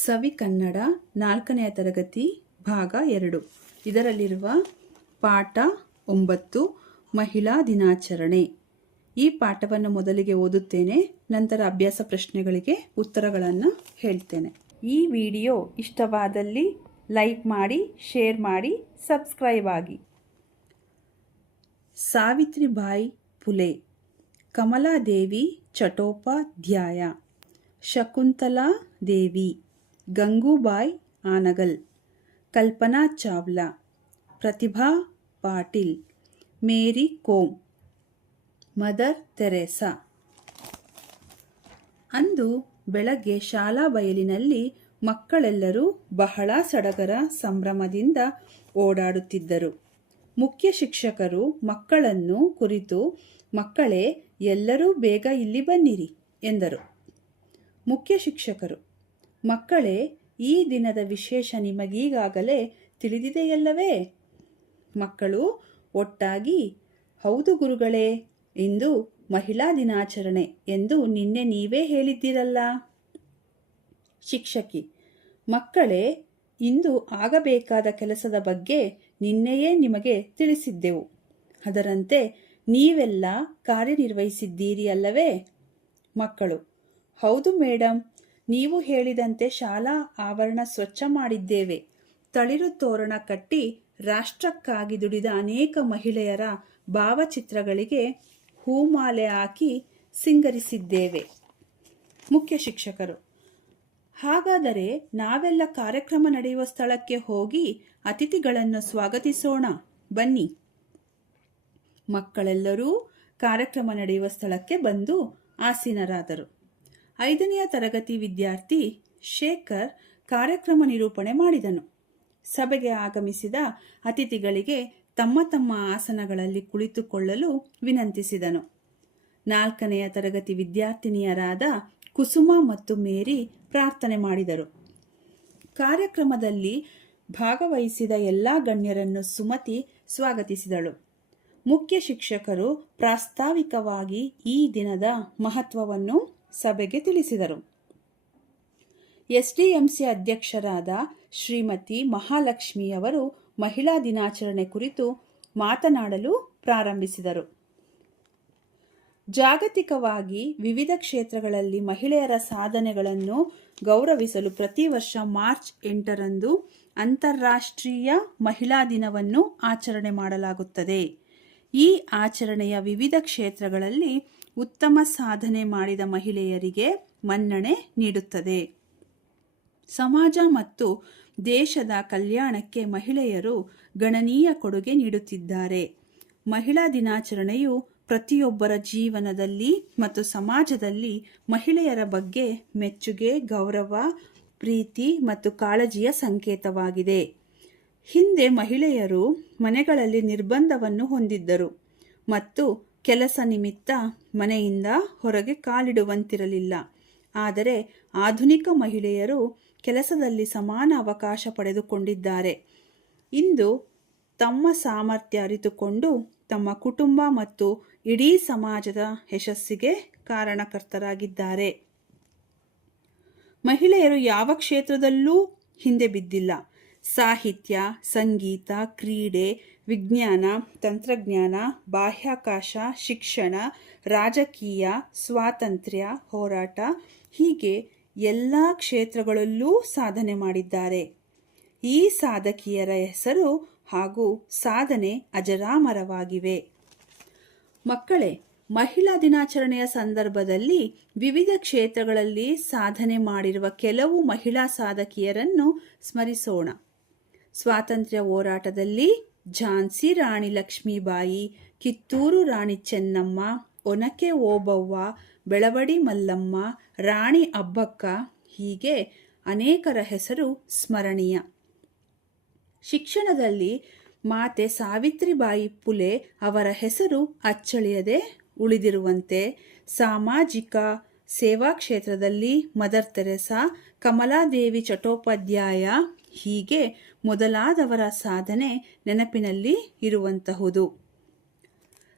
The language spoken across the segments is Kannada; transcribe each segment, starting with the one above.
ಸವಿ ಕನ್ನಡ ನಾಲ್ಕನೆಯ ತರಗತಿ ಭಾಗ ಎರಡು. ಇದರಲ್ಲಿರುವ ಪಾಠ ಒಂಬತ್ತು, ಮಹಿಳಾ ದಿನಾಚರಣೆ. ಈ ಪಾಠವನ್ನು ಮೊದಲಿಗೆ ಓದುತ್ತೇನೆ, ನಂತರ ಅಭ್ಯಾಸ ಪ್ರಶ್ನೆಗಳಿಗೆ ಉತ್ತರಗಳನ್ನು ಹೇಳ್ತೇನೆ. ಈ ವಿಡಿಯೋ ಇಷ್ಟವಾದಲ್ಲಿ ಲೈಕ್ ಮಾಡಿ, ಶೇರ್ ಮಾಡಿ, ಸಬ್ಸ್ಕ್ರೈಬ್ ಆಗಿ. Savitribai Phule, Kamaladevi Chattopadhyay, Shakuntala Devi. Gangubai Hangal, Kalpana Chawla, Pratibha Patil, Mary Kom, Mother Teresa. ಅಂದು ಬೆಳಗ್ಗೆ ಶಾಲಾ ಬಯಲಿನಲ್ಲಿ ಮಕ್ಕಳೆಲ್ಲರೂ ಬಹಳ ಸಡಗರ ಸಂಭ್ರಮದಿಂದ ಓಡಾಡುತ್ತಿದ್ದರು. ಮುಖ್ಯ ಶಿಕ್ಷಕರು ಮಕ್ಕಳನ್ನು ಕುರಿತು, ಮಕ್ಕಳೇ, ಎಲ್ಲರೂ ಬೇಗ ಇಲ್ಲಿ ಬನ್ನಿರಿ ಎಂದರು. ಮುಖ್ಯ ಶಿಕ್ಷಕರು ಮಕ್ಕಳೇ, ಈ ದಿನದ ವಿಶೇಷ ನಿಮಗೀಗಾಗಲೇ ತಿಳಿದಿದೆಯಲ್ಲವೇ? ಮಕ್ಕಳು, ಒಟ್ಟಾಗಿ, ಹೌದು ಗುರುಗಳೇ, ಇಂದು ಮಹಿಳಾ ದಿನಾಚರಣೆ ಎಂದು ನಿನ್ನೆ ನೀವೇ ಹೇಳಿದ್ದೀರಲ್ಲ? ಶಿಕ್ಷಕಿ, ಮಕ್ಕಳೇ, ಇಂದು ಆಗಬೇಕಾದ ಕೆಲಸದ ಬಗ್ಗೆ ನಿನ್ನೆಯೇ ನಿಮಗೆ ತಿಳಿಸಿದ್ದೆವು. ಅದರಂತೆ ನೀವೆಲ್ಲ ಕಾರ್ಯನಿರ್ವಹಿಸಿದ್ದೀರಿ ಅಲ್ಲವೇ? ಮಕ್ಕಳು, ಹೌದು ಮೇಡಮ್ ನೀವು ಹೇಳಿದಂತೆ ಶಾಲಾ ಆವರಣ ಸ್ವಚ್ಛ ಮಾಡಿದ್ದೇವೆ. ತಳಿರು ತೋರಣ ಕಟ್ಟಿ ರಾಷ್ಟ್ರಕ್ಕಾಗಿ ದುಡಿದ ಅನೇಕ ಮಹಿಳೆಯರ ಭಾವಚಿತ್ರಗಳಿಗೆ ಹೂಮಾಲೆ ಹಾಕಿ ಸಿಂಗರಿಸಿದ್ದೇವೆ. ಮುಖ್ಯ ಶಿಕ್ಷಕರು, ಹಾಗಾದರೆ ನಾವೆಲ್ಲ ಕಾರ್ಯಕ್ರಮ ನಡೆಯುವ ಸ್ಥಳಕ್ಕೆ ಹೋಗಿ ಅತಿಥಿಗಳನ್ನು ಸ್ವಾಗತಿಸೋಣ. ಬನ್ನಿ. ಮಕ್ಕಳೆಲ್ಲರೂ ಕಾರ್ಯಕ್ರಮ ನಡೆಯುವ ಸ್ಥಳಕ್ಕೆ ಬಂದು ಆಸೀನರಾದರು. ಐದನೆಯ ತರಗತಿ ವಿದ್ಯಾರ್ಥಿ ಶೇಖರ್ ಕಾರ್ಯಕ್ರಮ ನಿರೂಪಣೆ ಮಾಡಿದನು. ಸಭೆಗೆ ಆಗಮಿಸಿದ ಅತಿಥಿಗಳಿಗೆ ತಮ್ಮ ತಮ್ಮ ಆಸನಗಳಲ್ಲಿ ಕುಳಿತುಕೊಳ್ಳಲು ವಿನಂತಿಸಿದನು. ನಾಲ್ಕನೆಯ ತರಗತಿ ವಿದ್ಯಾರ್ಥಿನಿಯರಾದ ಕುಸುಮ ಮತ್ತು ಮೇರಿ ಪ್ರಾರ್ಥನೆ ಮಾಡಿದರು. ಕಾರ್ಯಕ್ರಮದಲ್ಲಿ ಭಾಗವಹಿಸಿದ ಎಲ್ಲ ಗಣ್ಯರನ್ನು ಸುಮತಿ ಸ್ವಾಗತಿಸಿದಳು. ಮುಖ್ಯ ಶಿಕ್ಷಕರು ಪ್ರಾಸ್ತಾವಿಕವಾಗಿ ಈ ದಿನದ ಮಹತ್ವವನ್ನು ಸಭೆಗೆ ತಿಳಿಸಿದರು. ಎಸ್ಡಿಎಂಸಿ ಅಧ್ಯಕ್ಷರಾದ ಶ್ರೀಮತಿ ಮಹಾಲಕ್ಷ್ಮಿಯವರು ಮಹಿಳಾ ದಿನಾಚರಣೆ ಕುರಿತು ಮಾತನಾಡಲು ಪ್ರಾರಂಭಿಸಿದರು. ಜಾಗತಿಕವಾಗಿ ವಿವಿಧ ಕ್ಷೇತ್ರಗಳಲ್ಲಿ ಮಹಿಳೆಯರ ಸಾಧನೆಗಳನ್ನು ಗೌರವಿಸಲು ಪ್ರತಿ ವರ್ಷ ಮಾರ್ಚ್ ಎಂಟರಂದು ಅಂತಾರಾಷ್ಟ್ರೀಯ ಮಹಿಳಾ ದಿನವನ್ನು ಆಚರಣೆ ಮಾಡಲಾಗುತ್ತದೆ. ಈ ಆಚರಣೆಯ ವಿವಿಧ ಕ್ಷೇತ್ರಗಳಲ್ಲಿ ಉತ್ತಮ ಸಾಧನೆ ಮಾಡಿದ ಮಹಿಳೆಯರಿಗೆ ಮನ್ನಣೆ ನೀಡುತ್ತದೆ. ಸಮಾಜ ಮತ್ತು ದೇಶದ ಕಲ್ಯಾಣಕ್ಕೆ ಮಹಿಳೆಯರು ಗಣನೀಯ ಕೊಡುಗೆ ನೀಡುತ್ತಿದ್ದಾರೆ. ಮಹಿಳಾ ದಿನಾಚರಣೆಯು ಪ್ರತಿಯೊಬ್ಬರ ಜೀವನದಲ್ಲಿ ಮತ್ತು ಸಮಾಜದಲ್ಲಿ ಮಹಿಳೆಯರ ಬಗ್ಗೆ ಮೆಚ್ಚುಗೆ, ಗೌರವ, ಪ್ರೀತಿ ಮತ್ತು ಕಾಳಜಿಯ ಸಂಕೇತವಾಗಿದೆ. ಹಿಂದೆ ಮಹಿಳೆಯರು ಮನೆಗಳಲ್ಲಿ ನಿರ್ಬಂಧವನ್ನು ಹೊಂದಿದ್ದರು ಮತ್ತು ಕೆಲಸ ನಿಮಿತ್ತ ಮನೆಯಿಂದ ಹೊರಗೆ ಕಾಲಿಡುವಂತಿರಲಿಲ್ಲ. ಆದರೆ ಆಧುನಿಕ ಮಹಿಳೆಯರು ಕೆಲಸದಲ್ಲಿ ಸಮಾನ ಅವಕಾಶ ಪಡೆದುಕೊಂಡಿದ್ದಾರೆ. ಇಂದು ತಮ್ಮ ಸಾಮರ್ಥ್ಯ ಅರಿತುಕೊಂಡು ತಮ್ಮ ಕುಟುಂಬ ಮತ್ತು ಇಡೀ ಸಮಾಜದ ಯಶಸ್ಸಿಗೆ ಕಾರಣಕರ್ತರಾಗಿದ್ದಾರೆ. ಮಹಿಳೆಯರು ಯಾವ ಕ್ಷೇತ್ರದಲ್ಲೂ ಹಿಂದೆ ಬಿದ್ದಿಲ್ಲ. ಸಾಹಿತ್ಯ, ಸಂಗೀತ, ಕ್ರೀಡೆ, ವಿಜ್ಞಾನ, ತಂತ್ರಜ್ಞಾನ, ಬಾಹ್ಯಾಕಾಶ, ಶಿಕ್ಷಣ, ರಾಜಕೀಯ, ಸ್ವಾತಂತ್ರ್ಯ, ಹೋರಾಟ ಹೀಗೆ ಎಲ್ಲ ಕ್ಷೇತ್ರಗಳಲ್ಲೂ ಸಾಧನೆ ಮಾಡಿದ್ದಾರೆ. ಈ ಸಾಧಕಿಯರ ಹೆಸರು ಹಾಗೂ ಸಾಧನೆ ಅಜರಾಮರವಾಗಿವೆ. ಮಕ್ಕಳೇ, ಮಹಿಳಾ ದಿನಾಚರಣೆಯ ಸಂದರ್ಭದಲ್ಲಿ ವಿವಿಧ ಕ್ಷೇತ್ರಗಳಲ್ಲಿ ಸಾಧನೆ ಮಾಡಿರುವ ಕೆಲವು ಮಹಿಳಾ ಸಾಧಕಿಯರನ್ನು ಸ್ಮರಿಸೋಣ. ಸ್ವಾತಂತ್ರ್ಯ ಹೋರಾಟದಲ್ಲಿ ಝಾನ್ಸಿ ರಾಣಿ ಲಕ್ಷ್ಮೀಬಾಯಿ, ಕಿತ್ತೂರು ರಾಣಿ ಚೆನ್ನಮ್ಮ, ಒನಕೆ ಓಬವ್ವ, ಬೆಳವಡಿ ಮಲ್ಲಮ್ಮ, ರಾಣಿ ಅಬ್ಬಕ್ಕ ಹೀಗೆ ಅನೇಕರ ಹೆಸರು ಸ್ಮರಣೀಯ. ಶಿಕ್ಷಣದಲ್ಲಿ ಮಾತೆ ಸಾವಿತ್ರಿಬಾಯಿ ಪುಲೆ ಅವರ ಹೆಸರು ಅಚ್ಚಳಿಯದೆ ಉಳಿದಿರುವಂತೆ ಸಾಮಾಜಿಕ ಸೇವಾ ಕ್ಷೇತ್ರದಲ್ಲಿ ಮದರ್ ತೆರೆಸಾ, ಕಮಲಾದೇವಿ ಚಟೋಪಾಧ್ಯಾಯ ಹೀಗೆ ಮೊದಲಾದವರ ಸಾಧನೆ ನೆನಪಿನಲ್ಲಿ ಇರುವಂತಹುದು.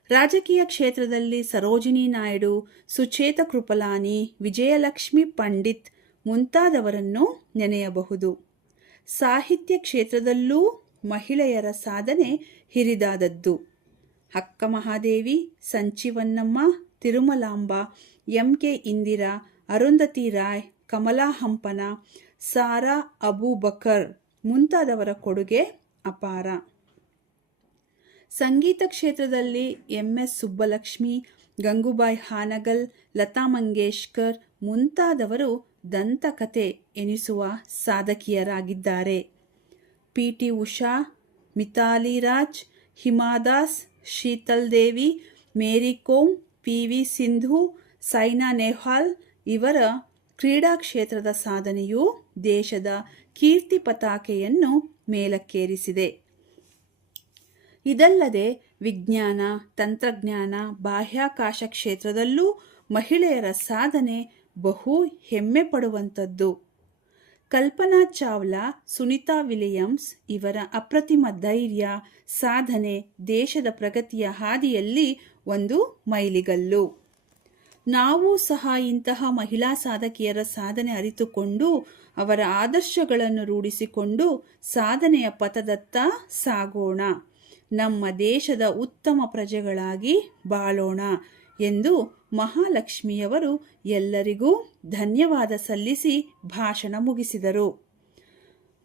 ರಾಜಕೀಯ ಕ್ಷೇತ್ರದಲ್ಲಿ ಸರೋಜಿನಿ ನಾಯ್ಡು, ಸುಚೇತ ಕೃಪಲಾನಿ, ವಿಜಯಲಕ್ಷ್ಮಿ ಪಂಡಿತ್ ಮುಂತಾದವರನ್ನು ನೆನೆಯಬಹುದು. ಸಾಹಿತ್ಯ ಕ್ಷೇತ್ರದಲ್ಲೂ ಮಹಿಳೆಯರ ಸಾಧನೆ ಹಿರಿದಾದದ್ದು. ಅಕ್ಕ ಮಹಾದೇವಿ ಸಂಚಿವನ್ನಮ್ಮ ತಿರುಮಲಾಂಬ, ಎಂ ಕೆ ಇಂದಿರಾ, ಅರುಂಧತಿ ರಾಯ್ ಕಮಲಾ ಹಂಪನ ಸಾರಾ ಅಬೂಬಕರ್ ಮುಂತಾದವರ ಕೊಡುಗೆ ಅಪಾರ. ಸಂಗೀತ ಕ್ಷೇತ್ರದಲ್ಲಿ ಎಂ ಎಸ್ ಸುಬ್ಬಲಕ್ಷ್ಮಿ, ಗಂಗೂಬಾಯಿ ಹಾನಗಲ್, ಲತಾ ಮಂಗೇಶ್ಕರ್ ಮುಂತಾದವರು ದಂತಕತೆ ಎನಿಸುವ ಸಾಧಕಿಯರಾಗಿದ್ದಾರೆ. P T Usha Mithali Raj Hima Das Sheetal Devi, Mary Kom, P V Sindhu, Saina Nehwal ಇವರ ಕ್ರೀಡಾ ಕ್ಷೇತ್ರದ ಸಾಧನೆಯು ದೇಶದ ಕೀರ್ತಿ ಪತಾಕೆಯನ್ನು ಮೇಲಕ್ಕೇರಿಸಿದೆ. ಇದಲ್ಲದೆ ವಿಜ್ಞಾನ, ತಂತ್ರಜ್ಞಾನ, ಬಾಹ್ಯಾಕಾಶ ಕ್ಷೇತ್ರದಲ್ಲೂ ಮಹಿಳೆಯರ ಸಾಧನೆ ಬಹು ಹೆಮ್ಮೆ ಪಡುವಂಥದ್ದು. ಕಲ್ಪನಾ ಚಾವ್ಲಾ, ಸುನಿತಾ ವಿಲಿಯಮ್ಸ್ ಇವರ ಅಪ್ರತಿಮ ಧೈರ್ಯ, ಸಾಧನೆ ದೇಶದ ಪ್ರಗತಿಯ ಹಾದಿಯಲ್ಲಿ ಒಂದು ಮೈಲಿಗಲ್ಲು. ನಾವು ಸಹ ಇಂತಹ ಮಹಿಳಾ ಸಾಧಕಿಯರ ಸಾಧನೆ ಅರಿತುಕೊಂಡು, ಅವರ ಆದರ್ಶಗಳನ್ನು ರೂಢಿಸಿಕೊಂಡು ಸಾಧನೆಯ ಪಥದತ್ತ ಸಾಗೋಣ. ನಮ್ಮ ದೇಶದ ಉತ್ತಮ ಪ್ರಜೆಗಳಾಗಿ ಬಾಳೋಣ ಎಂದು ಮಹಾಲಕ್ಷ್ಮಿಯವರು ಎಲ್ಲರಿಗೂ ಧನ್ಯವಾದ ಸಲ್ಲಿಸಿ ಭಾಷಣ ಮುಗಿಸಿದರು.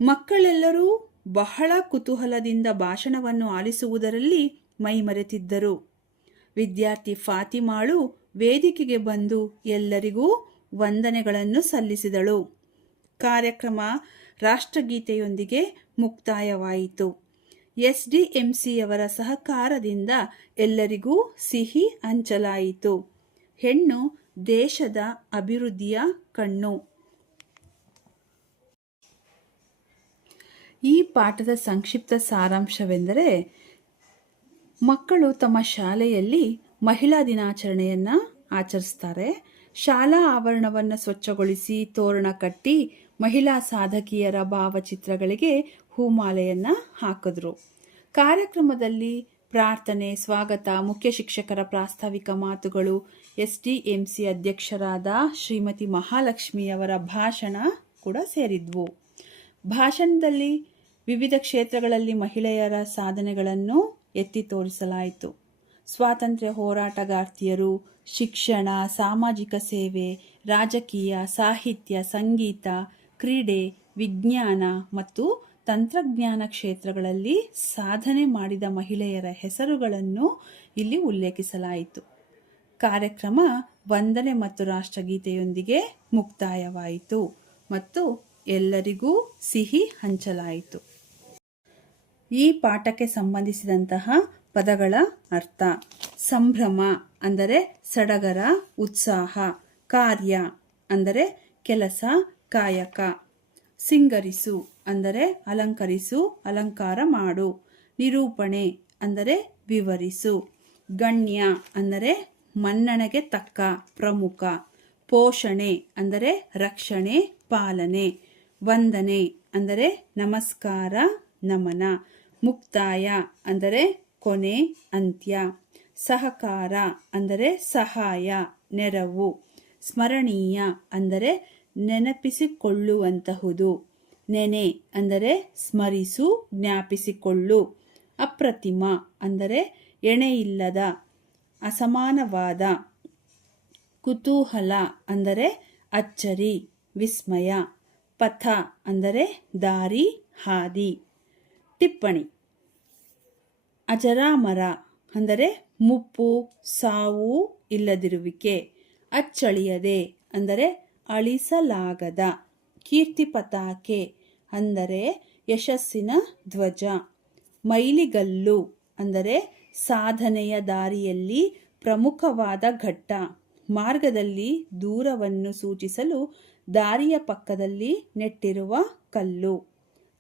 ಮಕ್ಕಳೆಲ್ಲರೂ ಬಹಳ ಕುತೂಹಲದಿಂದ ಭಾಷಣವನ್ನು ಆಲಿಸುವುದರಲ್ಲಿ ಮೈಮರೆತಿದ್ದರು. ವಿದ್ಯಾರ್ಥಿ ಫಾತಿಮಾಳು ವೇದಿಕೆಗೆ ಬಂದು ಎಲ್ಲರಿಗೂ ವಂದನೆಗಳನ್ನು ಸಲ್ಲಿಸಿದಳು. ಕಾರ್ಯಕ್ರಮ ರಾಷ್ಟ್ರಗೀತೆಯೊಂದಿಗೆ ಮುಕ್ತಾಯವಾಯಿತು. ಎಸ್ ಡಿ ಎಂ ಸಿಯವರ ಸಹಕಾರದಿಂದ ಎಲ್ಲರಿಗೂ ಸಿಹಿ ಹಂಚಲಾಯಿತು. ಹೆಣ್ಣು ದೇಶದ ಅಭಿವೃದ್ಧಿಯ ಕಣ್ಣು. ಈ ಪಾಠದ ಸಂಕ್ಷಿಪ್ತ ಸಾರಾಂಶವೆಂದರೆ ಮಕ್ಕಳು ತಮ್ಮ ಶಾಲೆಯಲ್ಲಿ ಮಹಿಳಾ ದಿನಾಚರಣೆಯನ್ನು ಆಚರಿಸ್ತಾರೆ. ಶಾಲಾ ಆವರಣವನ್ನು ಸ್ವಚ್ಛಗೊಳಿಸಿ ತೋರಣ ಕಟ್ಟಿ ಮಹಿಳಾ ಸಾಧಕಿಯರ ಭಾವಚಿತ್ರಗಳಿಗೆ ಹೂಮಾಲೆಯನ್ನು ಹಾಕಿದ್ರು. ಕಾರ್ಯಕ್ರಮದಲ್ಲಿ ಪ್ರಾರ್ಥನೆ, ಸ್ವಾಗತ, ಮುಖ್ಯ ಶಿಕ್ಷಕರ ಪ್ರಾಸ್ತಾವಿಕ ಮಾತುಗಳು ಎಸ್ ಡಿ ಎಂ ಸಿ ಅಧ್ಯಕ್ಷರಾದ ಶ್ರೀಮತಿ ಮಹಾಲಕ್ಷ್ಮಿಯವರ ಭಾಷಣ ಕೂಡ ಸೇರಿದ್ವು. ಭಾಷಣದಲ್ಲಿ ವಿವಿಧ ಕ್ಷೇತ್ರಗಳಲ್ಲಿ ಮಹಿಳೆಯರ ಸಾಧನೆಗಳನ್ನು ಎತ್ತಿ ತೋರಿಸಲಾಯಿತು. ಸ್ವಾತಂತ್ರ್ಯ ಹೋರಾಟಗಾರ್ತಿಯರು, ಶಿಕ್ಷಣ, ಸಾಮಾಜಿಕ ಸೇವೆ, ರಾಜಕೀಯ, ಸಾಹಿತ್ಯ, ಸಂಗೀತ, ಕ್ರೀಡೆ, ವಿಜ್ಞಾನ ಮತ್ತು ತಂತ್ರಜ್ಞಾನ ಕ್ಷೇತ್ರಗಳಲ್ಲಿ ಸಾಧನೆ ಮಾಡಿದ ಮಹಿಳೆಯರ ಹೆಸರುಗಳನ್ನು ಇಲ್ಲಿ ಉಲ್ಲೇಖಿಸಲಾಯಿತು. ಕಾರ್ಯಕ್ರಮ ವಂದನೆ ಮತ್ತು ರಾಷ್ಟ್ರಗೀತೆಯೊಂದಿಗೆ ಮುಕ್ತಾಯವಾಯಿತು ಮತ್ತು ಎಲ್ಲರಿಗೂ ಸಿಹಿ ಹಂಚಲಾಯಿತು. ಈ ಪಾಠಕ್ಕೆ ಸಂಬಂಧಿಸಿದಂತಹ ಪದಗಳ ಅರ್ಥ. ಸಂಭ್ರಮ ಅಂದರೆ ಸಡಗರ, ಉತ್ಸಾಹ. ಕಾರ್ಯ ಅಂದರೆ ಕೆಲಸ, ಕಾಯಕ. ಸಿಂಗರಿಸು ಅಂದರೆ ಅಲಂಕರಿಸು, ಅಲಂಕಾರ ಮಾಡು. ನಿರೂಪಣೆ ಅಂದರೆ ವಿವರಿಸು. ಗಣ್ಯ ಅಂದರೆ ಮನ್ನಣೆಗೆ ತಕ್ಕ, ಪ್ರಮುಖ. ಪೋಷಣೆ ಅಂದರೆ ರಕ್ಷಣೆ, ಪಾಲನೆ. ವಂದನೆ ಅಂದರೆ ನಮಸ್ಕಾರ, ನಮನ. ಮುಕ್ತಾಯ ಅಂದರೆ ಕೊನೆ ಅಂತ್ಯ. ಸಹಕಾರ ಅಂದರೆ ಸಹಾಯ, ನೆರವು. ಸ್ಮರಣೀಯ ಅಂದರೆ ನೆನಪಿಸಿಕೊಳ್ಳುವಂತಹುದು. ನೆನೆ ಅಂದರೆ ಸ್ಮರಿಸು, ಜ್ಞಾಪಿಸಿಕೊಳ್ಳು. ಅಪ್ರತಿಮ ಅಂದರೆ ಎಣೆಯಿಲ್ಲದ. ಅಸಮಾನವಾದ. ಕುತೂಹಲ ಅಂದರೆ ಅಚ್ಚರಿ, ವಿಸ್ಮಯ. ಪಥ ಅಂದರೆ ದಾರಿ, ಹಾದಿ. ಟಿಪ್ಪಣಿ. ಅಜರಾಮರ, ಅಂದರೆ ಮುಪ್ಪು, ಸಾವು ಇಲ್ಲದಿರುವಿಕೆ, ಅಚ್ಚಳಿಯದೆ, ಅಂದರೆ ಅಳಿಸಲಾಗದ, ಕೀರ್ತಿ ಪತಾಕೆ, ಅಂದರೆ ಯಶಸ್ಸಿನ ಧ್ವಜ, ಮೈಲಿಗಲ್ಲು, ಅಂದರೆ ಸಾಧನೆಯ ದಾರಿಯಲ್ಲಿ ಪ್ರಮುಖವಾದ ಘಟ್ಟ, ಮಾರ್ಗದಲ್ಲಿ ದೂರವನ್ನು ಸೂಚಿಸಲು ದಾರಿಯ ಪಕ್ಕದಲ್ಲಿ ನೆಟ್ಟಿರುವ ಕಲ್ಲು,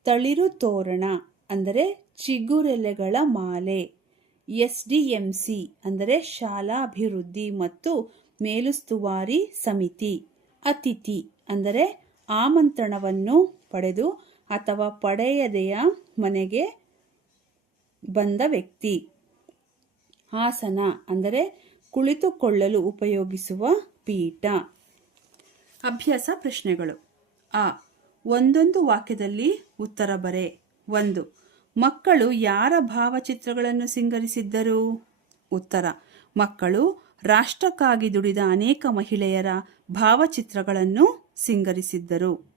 ತಳಿರು ತೋರಣ, ಅಂದರೆ ಚಿಗುರೆಲೆಗಳ ಮಾಲೆ. ಎಸ್ ಡಿ ಎಂ ಸಿ ಅಂದರೆ ಶಾಲಾ ಅಭಿವೃದ್ಧಿ ಮತ್ತು ಮೇಲುಸ್ತುವಾರಿ ಸಮಿತಿ. ಅತಿಥಿ ಅಂದರೆ ಆಮಂತ್ರಣವನ್ನು ಪಡೆದು ಅಥವಾ ಪಡೆಯದೆಯ ಮನೆಗೆ ಬಂದ ವ್ಯಕ್ತಿ. ಆಸನ ಅಂದರೆ ಕುಳಿತುಕೊಳ್ಳಲು ಉಪಯೋಗಿಸುವ ಪೀಠ. ಅಭ್ಯಾಸ ಪ್ರಶ್ನೆಗಳು. ಆ. ಒಂದೊಂದು ವಾಕ್ಯದಲ್ಲಿ ಉತ್ತರ ಬರೆ. ಒಂದು. ಮಕ್ಕಳು ಯಾರ ಭಾವಚಿತ್ರಗಳನ್ನು ಸಿಂಗರಿಸಿದ್ದರು? ಉತ್ತರ, ಮಕ್ಕಳು ರಾಷ್ಟ್ರಕ್ಕಾಗಿ ದುಡಿದ ಅನೇಕ ಮಹಿಳೆಯರ ಭಾವಚಿತ್ರಗಳನ್ನು ಸಿಂಗರಿಸಿದ್ದರು.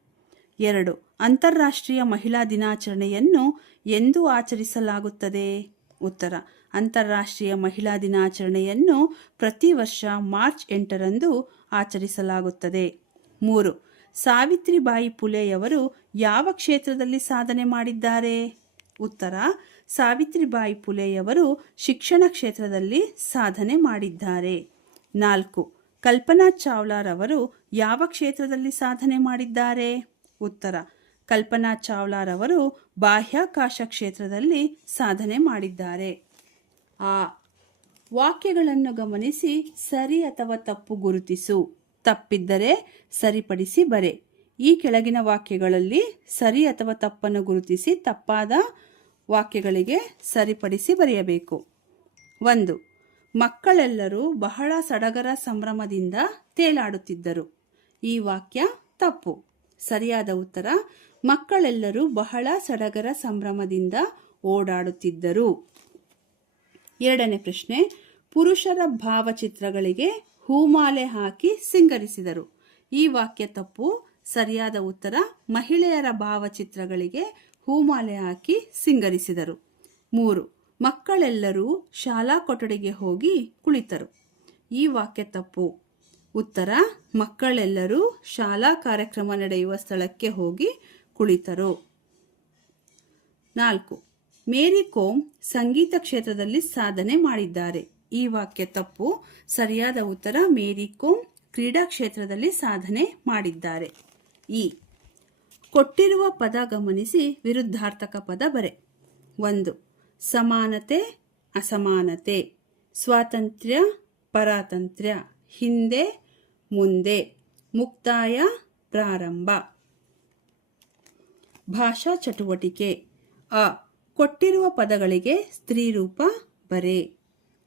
ಎರಡು, ಅಂತಾರಾಷ್ಟ್ರೀಯ ಮಹಿಳಾ ದಿನಾಚರಣೆಯನ್ನು ಎಂದು ಆಚರಿಸಲಾಗುತ್ತದೆ. ಉತ್ತರ, ಅಂತಾರಾಷ್ಟ್ರೀಯ ಮಹಿಳಾ ದಿನಾಚರಣೆಯನ್ನು ಪ್ರತಿ ವರ್ಷ ಮಾರ್ಚ್ ಎಂಟರಂದು ಆಚರಿಸಲಾಗುತ್ತದೆ. ಮೂರು, ಸಾವಿತ್ರಿಬಾಯಿ ಪುಲೆಯವರು ಯಾವ ಕ್ಷೇತ್ರದಲ್ಲಿ ಸಾಧನೆ ಮಾಡಿದ್ದಾರೆ? ಉತ್ತರ. ಸಾವಿತ್ರಿಬಾಯಿ ಪುಲೆಯವರು ಶಿಕ್ಷಣ ಕ್ಷೇತ್ರದಲ್ಲಿ ಸಾಧನೆ ಮಾಡಿದ್ದಾರೆ. ನಾಲ್ಕು. ಕಲ್ಪನಾ ಚಾವ್ಲಾರವರು ಯಾವ ಕ್ಷೇತ್ರದಲ್ಲಿ ಸಾಧನೆ ಮಾಡಿದ್ದಾರೆ? ಉತ್ತರ. ಕಲ್ಪನಾ ಚಾವ್ಲಾರವರು ಬಾಹ್ಯಾಕಾಶ ಕ್ಷೇತ್ರದಲ್ಲಿ ಸಾಧನೆ ಮಾಡಿದ್ದಾರೆ. ಆ ವಾಕ್ಯಗಳನ್ನು ಗಮನಿಸಿ, ಸರಿ ಅಥವಾ ತಪ್ಪು ಗುರುತಿಸು. ತಪ್ಪಿದ್ದರೆ ಸರಿಪಡಿಸಿ ಬರೆ. ಈ ಕೆಳಗಿನ ವಾಕ್ಯಗಳಲ್ಲಿ ಸರಿ ಅಥವಾ ತಪ್ಪನ್ನು ಗುರುತಿಸಿ ತಪ್ಪಾದ ವಾಕ್ಯಗಳಿಗೆ ಸರಿಪಡಿಸಿ ಬರೆಯಬೇಕು. ಒಂದು, ಮಕ್ಕಳೆಲ್ಲರೂ ಬಹಳ ಸಡಗರ ಸಂಭ್ರಮದಿಂದ ತೇಲಾಡುತ್ತಿದ್ದರು. ಈ ವಾಕ್ಯ ತಪ್ಪು. ಸರಿಯಾದ ಉತ್ತರ, ಮಕ್ಕಳೆಲ್ಲರೂ ಬಹಳ ಸಡಗರ ಸಂಭ್ರಮದಿಂದ ಓಡಾಡುತ್ತಿದ್ದರು. ಎರಡನೇ ಪ್ರಶ್ನೆ, ಪುರುಷರ ಭಾವಚಿತ್ರಗಳಿಗೆ ಹೂಮಾಲೆ ಹಾಕಿ ಸಿಂಗರಿಸಿದರು. ಈ ವಾಕ್ಯ ತಪ್ಪು. ಸರಿಯಾದ ಉತ್ತರ, ಮಹಿಳೆಯರ ಭಾವಚಿತ್ರಗಳಿಗೆ ಹೂಮಾಲೆ ಹಾಕಿ ಸಿಂಗರಿಸಿದರು. ಮೂರು, ಮಕ್ಕಳೆಲ್ಲರೂ ಶಾಲಾ ಕೊಠಡಿಗೆ ಹೋಗಿ ಕುಳಿತರು. ಈ ವಾಕ್ಯ ತಪ್ಪು. ಉತ್ತರ, ಮಕ್ಕಳೆಲ್ಲರೂ ಶಾಲಾ ಕಾರ್ಯಕ್ರಮ ನಡೆಯುವ ಸ್ಥಳಕ್ಕೆ ಹೋಗಿ ಕುಳಿತರು. ನಾಲ್ಕು, ಮೇರಿ ಕೋಮ್ ಸಂಗೀತ ಕ್ಷೇತ್ರದಲ್ಲಿ ಸಾಧನೆ ಮಾಡಿದ್ದಾರೆ. ಈ ವಾಕ್ಯ ತಪ್ಪು. ಸರಿಯಾದ ಉತ್ತರ, ಮೇರಿ ಕೋಮ್ ಕ್ರೀಡಾ ಕ್ಷೇತ್ರದಲ್ಲಿ ಸಾಧನೆ ಮಾಡಿದ್ದಾರೆ. ಈ ಕೊಟ್ಟಿರುವ ಪದ ಗಮನಿಸಿ ವಿರುದ್ಧಾರ್ಥಕ ಪದ ಬರೆ. ಒಂದು, ಸಮಾನತೆ, ಅಸಮಾನತೆ, ಸ್ವಾತಂತ್ರ್ಯ, ಪರಾತಂತ್ರ್ಯ, ಹಿಂದೆ, ಮುಂದೆ, ಮುಕ್ತಾಯ, ಪ್ರಾರಂಭ. ಭಾಷಾ ಚಟುವಟಿಕೆ, ಅ, ಕೊಟ್ಟಿರುವ ಪದಗಳಿಗೆ ಸ್ತ್ರೀರೂಪ ಬರೆ.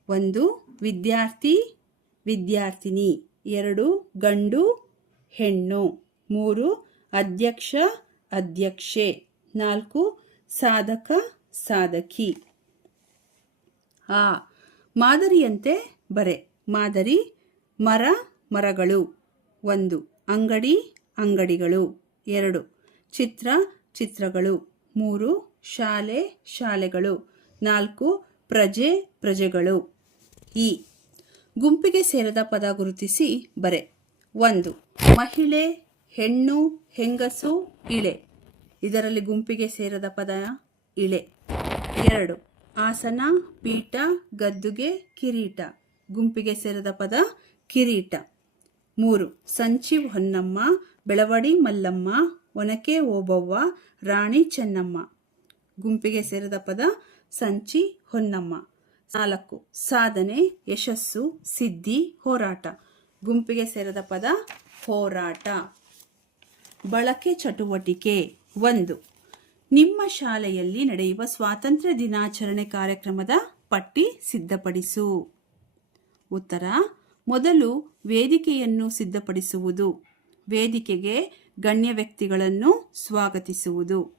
ಒಂದು, ವಿದ್ಯಾರ್ಥಿ, ವಿದ್ಯಾರ್ಥಿನಿ. ಎರಡು, ಗಂಡು, ಹೆಣ್ಣು. ಮೂರು ಅಧ್ಯಕ್ಷ, ಅಧ್ಯಕ್ಷೆ. ನಾಲ್ಕು, ಸಾಧಕ, ಸಾಧಕಿ. ಆ, ಮಾದರಿಯಂತೆ ಬರೆ. ಮಾದರಿ, ಮರ, ಮರಗಳು. ಒಂದು, ಅಂಗಡಿ, ಅಂಗಡಿಗಳು. ಎರಡು, ಚಿತ್ರ, ಚಿತ್ರಗಳು. ಮೂರು, ಶಾಲೆ, ಶಾಲೆಗಳು. ನಾಲ್ಕು, ಪ್ರಜೆ, ಪ್ರಜೆಗಳು. ಈ ಗುಂಪಿಗೆ ಸೇರದ ಪದ ಗುರುತಿಸಿ ಬರೆ. ಒಂದು, ಮಹಿಳೆ ಹೆಣ್ಣು, ಹೆಂಗಸು, ಇಳೆ. ಇದರಲ್ಲಿ ಗುಂಪಿಗೆ ಸೇರದ ಪದ ಇಳೆ. ಎರಡು. ಆಸನ, ಪೀಠ, ಗದ್ದುಗೆ, ಕಿರೀಟ. ಗುಂಪಿಗೆ ಸೇರದ ಪದ ಕಿರೀಟ. ಮೂರು. ಸಂಚಿ ಹೊನ್ನಮ್ಮ, ಬೆಳವಡಿ ಮಲ್ಲಮ್ಮ, ಒನಕೆ ಓಬವ್ವ, ರಾಣಿ ಚೆನ್ನಮ್ಮ. ಗುಂಪಿಗೆ ಸೇರಿದ ಪದ ಸಂಚಿ ಹೊನ್ನಮ್ಮ. ನಾಲ್ಕು. ಸಾಧನೆ, ಯಶಸ್ಸು, ಸಿದ್ಧಿ, ಹೋರಾಟ. ಗುಂಪಿಗೆ ಸೇರಿದ ಪದ ಹೋರಾಟ. ಬಳಕೆ ಚಟುವಟಿಕೆ ಒಂದು. ನಿಮ್ಮ ಶಾಲೆಯಲ್ಲಿ ನಡೆಯುವ ಸ್ವಾತಂತ್ರ್ಯ ದಿನಾಚರಣೆ ಕಾರ್ಯಕ್ರಮದ ಪಟ್ಟಿ ಸಿದ್ಧಪಡಿಸು. ಉತ್ತರ, ಮೊದಲು ವೇದಿಕೆಯನ್ನು ಸಿದ್ಧಪಡಿಸುವುದು. ವೇದಿಕೆಗೆ ಗಣ್ಯ ವ್ಯಕ್ತಿಗಳನ್ನು ಸ್ವಾಗತಿಸುವುದು.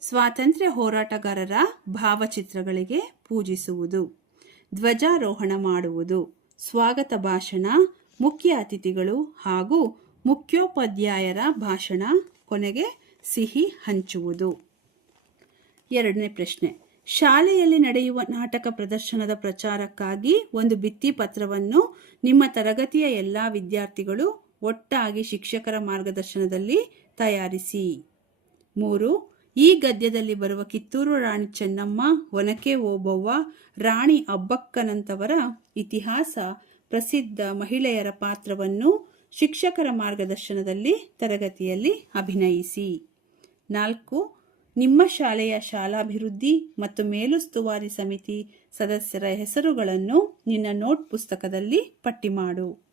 ಸ್ವಾತಂತ್ರ್ಯ ಹೋರಾಟಗಾರರ ಭಾವಚಿತ್ರಗಳಿಗೆ ಪೂಜಿಸುವುದು. ಧ್ವಜಾರೋಹಣ ಮಾಡುವುದು. ಸ್ವಾಗತ ಭಾಷಣ ಮುಖ್ಯ ಅತಿಥಿಗಳು ಹಾಗೂ ಮುಖ್ಯೋಪಾಧ್ಯಾಯರ ಭಾಷಣ, ಕೊನೆಗೆ ಸಿಹಿ ಹಂಚುವುದು. ಎರಡನೇ ಪ್ರಶ್ನೆ. ಶಾಲೆಯಲ್ಲಿ ನಡೆಯುವ ನಾಟಕ ಪ್ರದರ್ಶನದ ಪ್ರಚಾರಕ್ಕಾಗಿ ಒಂದು ಭಿತ್ತಿ ಪತ್ರವನ್ನು ನಿಮ್ಮ ತರಗತಿಯ ಎಲ್ಲ ವಿದ್ಯಾರ್ಥಿಗಳು ಒಟ್ಟಾಗಿ ಶಿಕ್ಷಕರ ಮಾರ್ಗದರ್ಶನದಲ್ಲಿ ತಯಾರಿಸಿ. ಮೂರು. ಈ ಗದ್ಯದಲ್ಲಿ ಬರುವ ಕಿತ್ತೂರು ರಾಣಿ ಚೆನ್ನಮ್ಮ, ಒನಕೆ ಓಬವ್ವ, ರಾಣಿ ಅಬ್ಬಕ್ಕನಂತವರ ಇತಿಹಾಸ ಪ್ರಸಿದ್ಧ ಮಹಿಳೆಯರ ಪಾತ್ರವನ್ನು ಶಿಕ್ಷಕರ ಮಾರ್ಗದರ್ಶನದಲ್ಲಿ ತರಗತಿಯಲ್ಲಿ ಅಭಿನಯಿಸಿ. ನಾಲ್ಕು, ನಿಮ್ಮ ಶಾಲೆಯ ಶಾಲಾಭಿವೃದ್ಧಿ ಮತ್ತು ಮೇಲುಸ್ತುವಾರಿ ಸಮಿತಿ ಸದಸ್ಯರ ಹೆಸರುಗಳನ್ನು ನಿನ್ನ ನೋಟ್ ಪುಸ್ತಕದಲ್ಲಿ ಪಟ್ಟಿ ಮಾಡು.